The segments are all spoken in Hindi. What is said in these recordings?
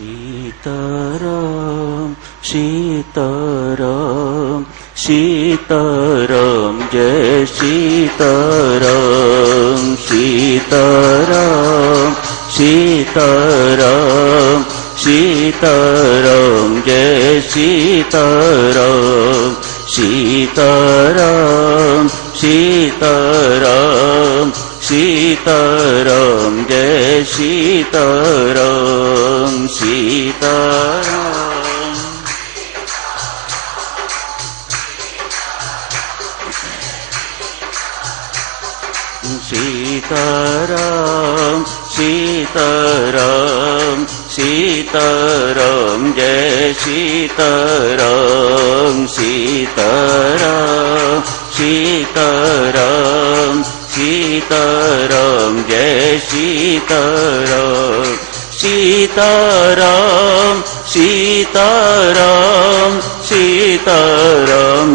सीताराम सीताराम सीताराम जय सीताराम सीताराम सीताराम सीताराम जय सीताराम सीताराम सीताराम सीताराम जय सीताराम सीताराम सीताराम सीताराम सीताराम जय सीताराम सीताराम सीताराम सीताराम जय सीताराम सीताराम सीताराम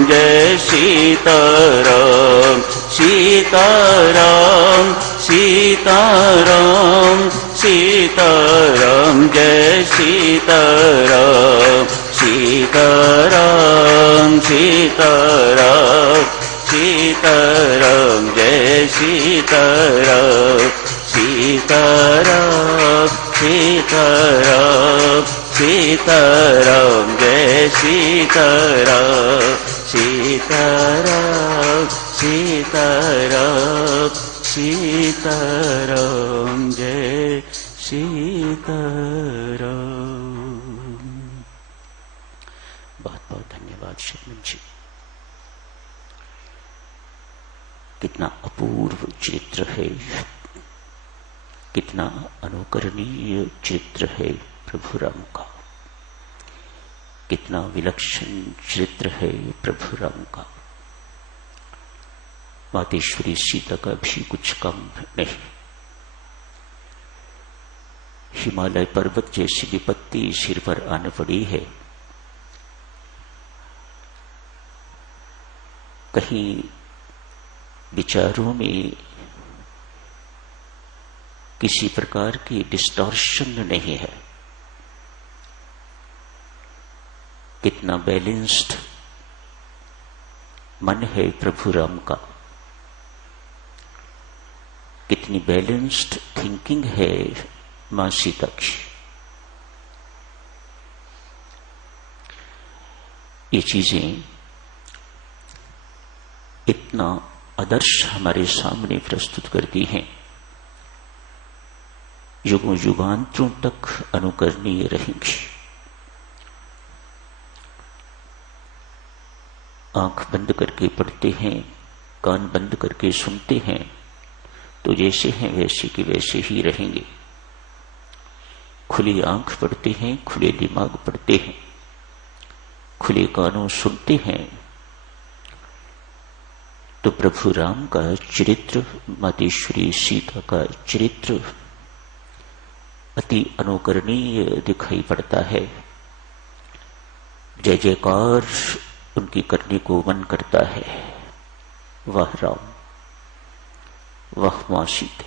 सीताराम जय सीताराम सीताराम सीताराम सीताराम जय सीताराम सीताराम सीताराम सीताराम जय सीताराम सीताराम सीताराम सीताराम जय सीताराम सीताराम सीताराम सीताराम जय सीताराम। बहुत बहुत धन्यवाद शर्मन जी। कितना अपूर्व चरित्र है, कितना अनुकरणीय चरित्र है प्रभु राम का, कितना विलक्षण चरित्र है प्रभु राम का। मातेश्वरी सीता का भी कुछ कम नहीं। हिमालय पर्वत जैसी विपत्ति सिर पर आने पड़ी है, कहीं विचारों में किसी प्रकार की डिस्टॉर्शन नहीं है। कितना बैलेंस्ड मन है प्रभु राम का, कितनी बैलेंस्ड थिंकिंग है मां सीता की। ये चीजें इतना आदर्श हमारे सामने प्रस्तुत करती हैं, युगों युगांतरों तक अनुकरणीय रहेंगी। आंख बंद करके पढ़ते हैं, कान बंद करके सुनते हैं, तो जैसे हैं वैसे के वैसे ही रहेंगे। खुली आंख पढ़ते हैं, खुले दिमाग पढ़ते हैं, खुले कानों सुनते हैं, तो प्रभु राम का चरित्र, मातेश्वरी सीता का चरित्र अति अनुकरणीय दिखाई पड़ता है। जय जयकार उनकी करने को मन करता है। वाह राम, वाह मां सीता।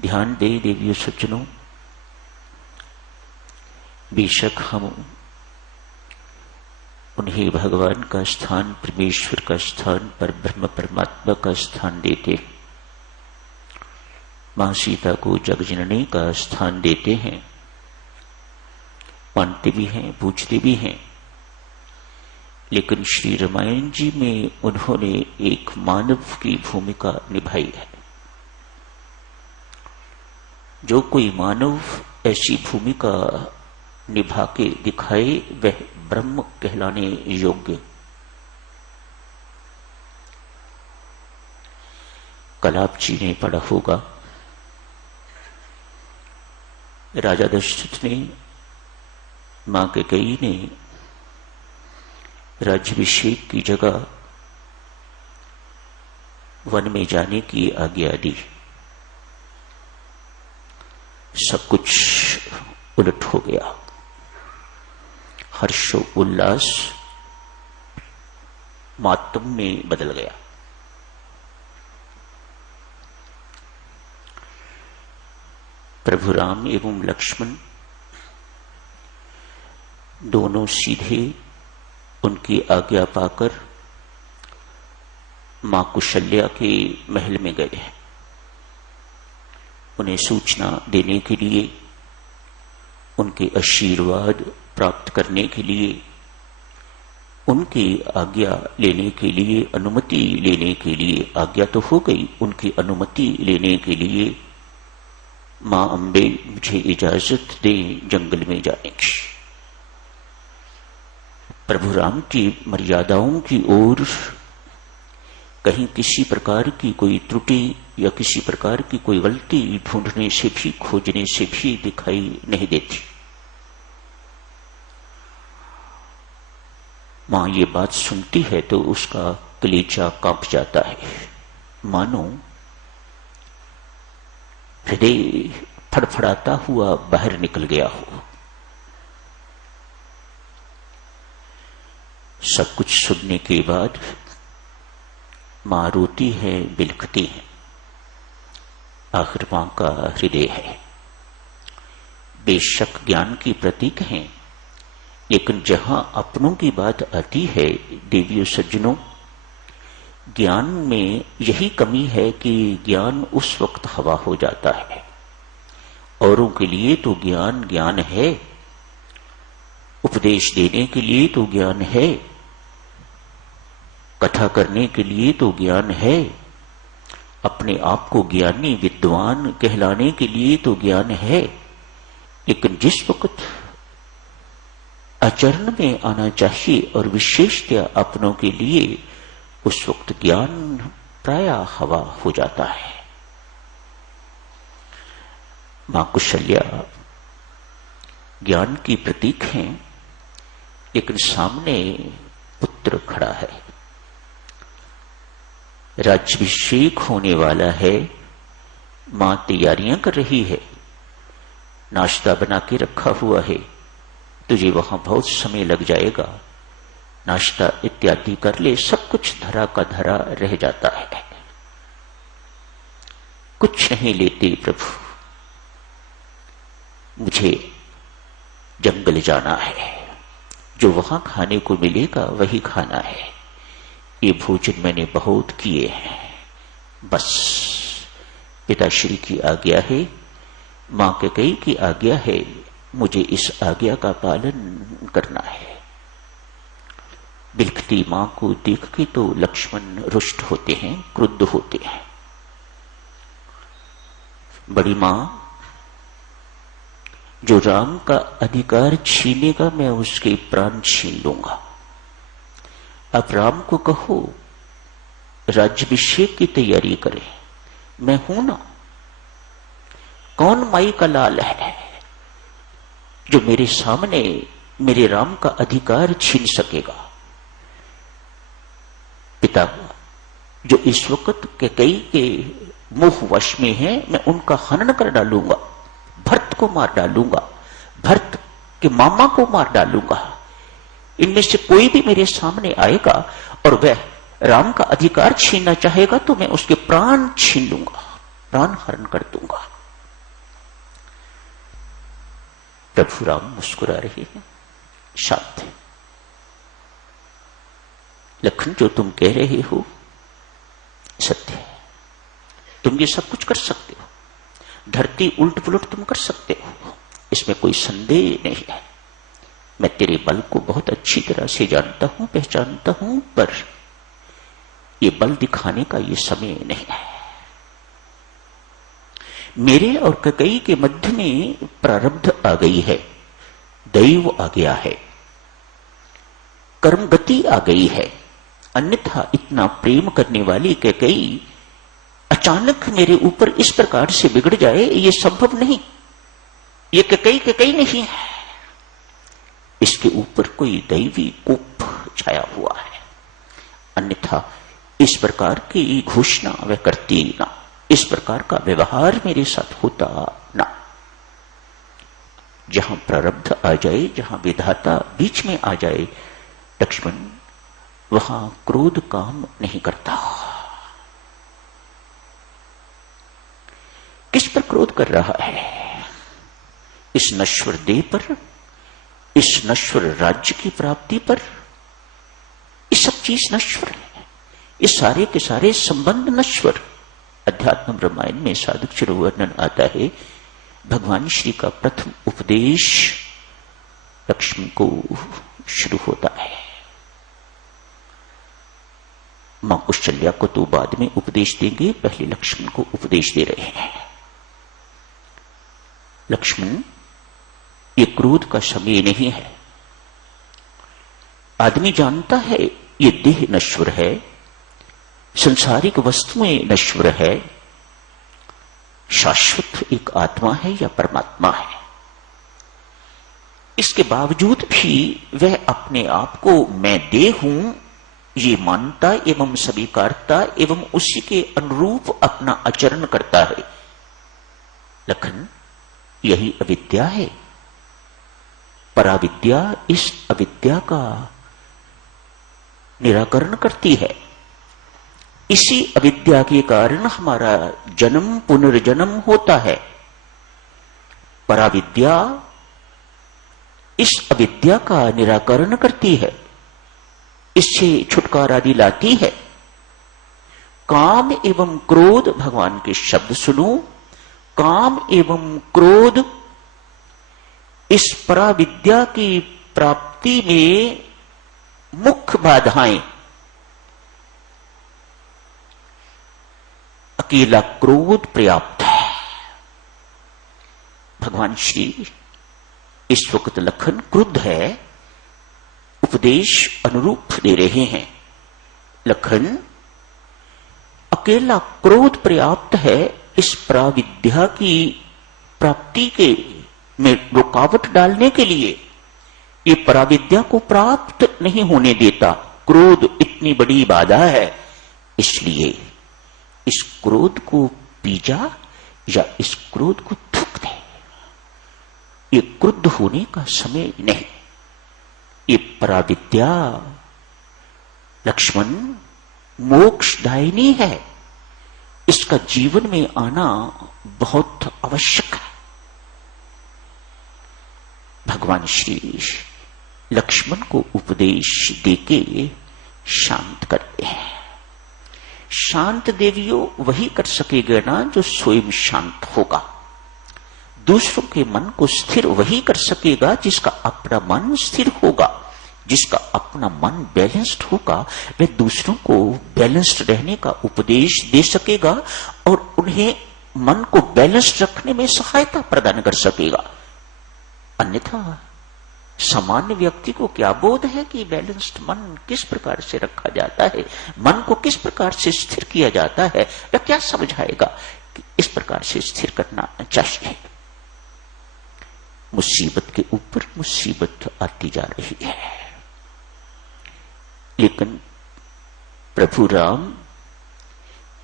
ध्यान दे देवियों सज्जनों, बेशक हम उन्हें भगवान का स्थान, परमेश्वर का स्थान, पर ब्रह्म परमात्मा का स्थान देते, मां सीता को जगजननी का स्थान देते हैं, मानते भी हैं, पूछते भी हैं। लेकिन श्री रामायण जी में उन्होंने एक मानव की भूमिका निभाई है। जो कोई मानव ऐसी भूमिका निभा के दिखाए वह ब्रह्म कहलाने योग्य। कल आप जी ने पढ़ा होगा, राजा दशरथ ने, मां कैकेयी ने राज्याभिषेक की जगह वन में जाने की आज्ञा दी। सब कुछ उलट हो गया। हर्षो उल्लास मातम में बदल गया। प्रभु राम एवं लक्ष्मण दोनों सीधे उनकी आज्ञा पाकर मां कुशल्या के महल में गए हैं। उन्हें सूचना देने के लिए, उनके आशीर्वाद प्राप्त करने के लिए, उनकी आज्ञा लेने के लिए, अनुमति लेने के लिए, आज्ञा तो हो गई, उनकी अनुमति लेने के लिए मां अम्बे मुझे इजाजत दें जंगल में जाने की। प्रभु राम की मर्यादाओं की ओर कहीं किसी प्रकार की कोई त्रुटि या किसी प्रकार की कोई गलती ढूंढने से भी, खोजने से भी दिखाई नहीं देती। मां ये बात सुनती है तो उसका कलेजा कांप जाता है, मानो हृदय फड़फड़ाता हुआ बाहर निकल गया हो। सब कुछ सुनने के बाद मां रोती है, बिलखती है। आखिर मां का हृदय है। बेशक ज्ञान की प्रतीक है, लेकिन जहां अपनों की बात आती है देवियों सज्जनों, ज्ञान में यही कमी है कि ज्ञान उस वक्त हवा हो जाता है। औरों के लिए तो ज्ञान ज्ञान है, उपदेश देने के लिए तो ज्ञान है, कथा करने के लिए तो ज्ञान है, अपने आप को ज्ञानी विद्वान कहलाने के लिए तो ज्ञान है। लेकिन जिस वक्त आचरण में आना चाहिए और विशेषतया अपनों के लिए, उस वक्त ज्ञान प्रायः हवा हो जाता है। मां कुशल्या ज्ञान की प्रतीक हैं, लेकिन सामने पुत्र खड़ा है, राज्याभिषेक होने वाला है। मां तैयारियां कर रही है, नाश्ता बना के रखा हुआ है, तुझे वहां बहुत समय लग जाएगा, नाश्ता इत्यादि कर ले। सब कुछ धरा का धरा रह जाता है, कुछ नहीं लेते प्रभु, मुझे जंगल जाना है, जो वहां खाने को मिलेगा वही खाना है। ये भोजन मैंने बहुत किए हैं, बस पिताश्री की आज्ञा है, मां कैकेयी की आज्ञा है, मुझे इस आज्ञा का पालन करना है। बिलखती मां को देख के तो लक्ष्मण रुष्ट होते हैं, क्रुद्ध होते हैं। बड़ी मां, जो राम का अधिकार छीनेगा मैं उसके प्राण छीन लूंगा। अब राम को कहो राज्याभिषेक की तैयारी करे, मैं हूं ना। कौन माई का लाल है जो मेरे सामने मेरे राम का अधिकार छीन सकेगा? पिता जो इस वक्त कैकेयी के मोह वश में है, मैं उनका हनन कर डालूंगा, भरत को मार डालूंगा, भरत के मामा को मार डालूंगा। इनमें से कोई भी मेरे सामने आएगा और वह राम का अधिकार छीनना चाहेगा तो मैं उसके प्राण छीन लूंगा, प्राण हरण कर दूंगा। प्रभु राम मुस्कुरा रहे हैं, शांत है। लखन, जो तुम कह रहे हो सत्य है, तुम ये सब कुछ कर सकते हो, धरती उलट पुलट तुम कर सकते हो, इसमें कोई संदेह नहीं है। मैं तेरे बल को बहुत अच्छी तरह से जानता हूं, पहचानता हूं, पर ये बल दिखाने का ये समय नहीं है। मेरे और कैकेयी के मध्य में प्रारब्ध आ गई है, दैव आ गया है, कर्म गति आ गई है। अन्यथा इतना प्रेम करने वाली कैकेयी अचानक मेरे ऊपर इस प्रकार से बिगड़ जाए, ये संभव नहीं। ये कैकेयी नहीं है, इसके ऊपर कोई दैवी कोप छाया हुआ है। अन्यथा इस प्रकार की घोषणा वह करती ना, इस प्रकार का व्यवहार मेरे साथ होता ना। जहां प्रारब्ध आ जाए, जहां विधाता बीच में आ जाए लक्ष्मण, वहां क्रोध काम नहीं करता। किस पर क्रोध कर रहा है? इस नश्वर देह पर, इस नश्वर राज्य की प्राप्ति पर। ये सब चीज नश्वर है, ये सारे के सारे संबंध नश्वर। अध्यात्म रामायण में साधक चरो वर्णन आता है, भगवान श्री का प्रथम उपदेश लक्ष्मण को शुरू होता है। मां कौशल्या को तो बाद में उपदेश देंगे, पहले लक्ष्मण को उपदेश दे रहे हैं। लक्ष्मण, ये क्रोध का समय नहीं है। आदमी जानता है ये देह नश्वर है, संसारिक वस्तुएं नश्वर है, शाश्वत एक आत्मा है या परमात्मा है। इसके बावजूद भी वह अपने आप को मैं देह हूं ये मानता एवं स्वीकारता एवं उसी के अनुरूप अपना आचरण करता है। लखन, यही अविद्या है। पराविद्या इस अविद्या का निराकरण करती है। इसी अविद्या के कारण हमारा जन्म पुनर्जन्म होता है। पराविद्या इस अविद्या का निराकरण करती है, इससे छुटकारा दिलाती है। काम एवं क्रोध, भगवान के शब्द सुनो, काम एवं क्रोध इस पराविद्या की प्राप्ति में मुख्य बाधाएं। अकेला क्रोध पर्याप्त है। भगवान श्री इस वक्त लखन क्रुद्ध है, उपदेश अनुरूप दे रहे हैं। लखन, अकेला क्रोध पर्याप्त है इस पराविद्या की प्राप्ति के में रुकावट डालने के लिए। ये पराविद्या को प्राप्त नहीं होने देता। क्रोध इतनी बड़ी बाधा है, इसलिए इस क्रोध को पी जा या इस क्रोध को थूक दे। ये क्रुद्ध होने का समय नहीं। ये पराविद्या लक्ष्मण मोक्षदायिनी है, इसका जीवन में आना बहुत आवश्यक है। भगवान श्री लक्ष्मण को उपदेश देके शांत करते हैं। शांत देवियों वही कर सकेगा ना जो स्वयं शांत होगा। दूसरों के मन को स्थिर वही कर सकेगा जिसका अपना मन स्थिर होगा। जिसका अपना मन बैलेंस्ड होगा वह दूसरों को बैलेंस्ड रहने का उपदेश दे सकेगा और उन्हें मन को बैलेंस्ड रखने में सहायता प्रदान कर सकेगा। अन्यथा सामान्य व्यक्ति को क्या बोध है कि बैलेंस्ड मन किस प्रकार से रखा जाता है, मन को किस प्रकार से स्थिर किया जाता है। वह क्या समझाएगा कि इस प्रकार से स्थिर करना चाहिए। मुसीबत के ऊपर मुसीबत आती जा रही है, लेकिन प्रभु राम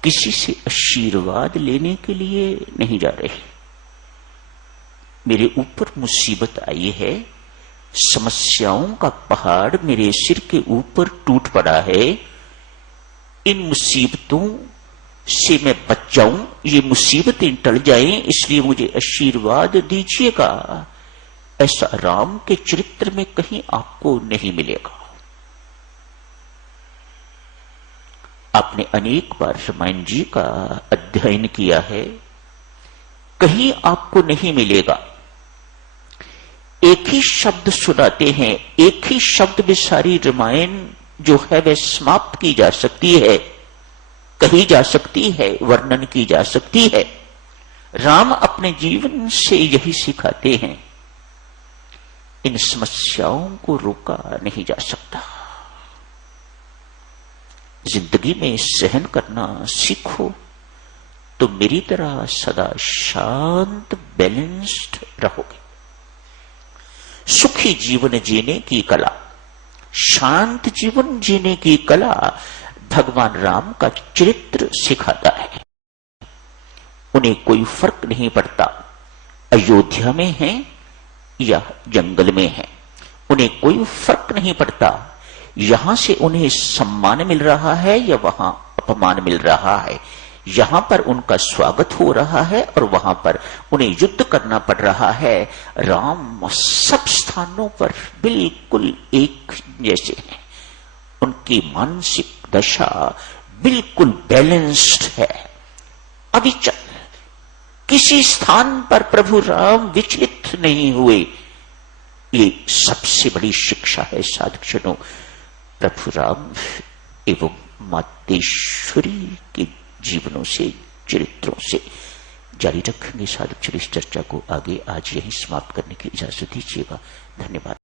किसी से आशीर्वाद लेने के लिए नहीं जा रहे। मेरे ऊपर मुसीबत आई है, समस्याओं का पहाड़ मेरे सिर के ऊपर टूट पड़ा है। इन मुसीबतों से मैं बच जाऊं, ये मुसीबतें टल जाएं, इसलिए मुझे आशीर्वाद दीजिएगा। ऐसा राम के चरित्र में कहीं आपको नहीं मिलेगा। आपने अनेक बार रामायण जी का अध्ययन किया है, कहीं आपको नहीं मिलेगा। एक ही शब्द सुनाते हैं, एक ही शब्द में सारी रामायण जो है वह समाप्त की जा सकती है, कही जा सकती है, वर्णन की जा सकती है। राम अपने जीवन से यही सिखाते हैं। इन समस्याओं को रोका नहीं जा सकता। जिंदगी में सहन करना सीखो तो मेरी तरह सदा शांत बैलेंस्ड रहोगे। सुखी जीवन जीने की कला, शांत जीवन जीने की कला भगवान राम का चरित्र सिखाता है। उन्हें कोई फर्क नहीं पड़ता अयोध्या में है या जंगल में है, उन्हें कोई फर्क नहीं पड़ता यहां से उन्हें सम्मान मिल रहा है या वहां अपमान मिल रहा है। यहां पर उनका स्वागत हो रहा है और वहां पर उन्हें युद्ध करना पड़ रहा है। राम सब स्थानों पर बिल्कुल एक जैसे हैं, उनकी मानसिक दशा बिल्कुल बैलेंस्ड है, अविचल। किसी स्थान पर प्रभु राम विचलित नहीं हुए। ये सबसे बड़ी शिक्षा है साधुजनों। प्रभु राम एवं मातेश्वरी के जीवनों से, चरित्रों से जारी रखेंगे साधुजन। इस चर्चा को आगे आज यहीं समाप्त करने की इजाजत दीजिएगा। धन्यवाद।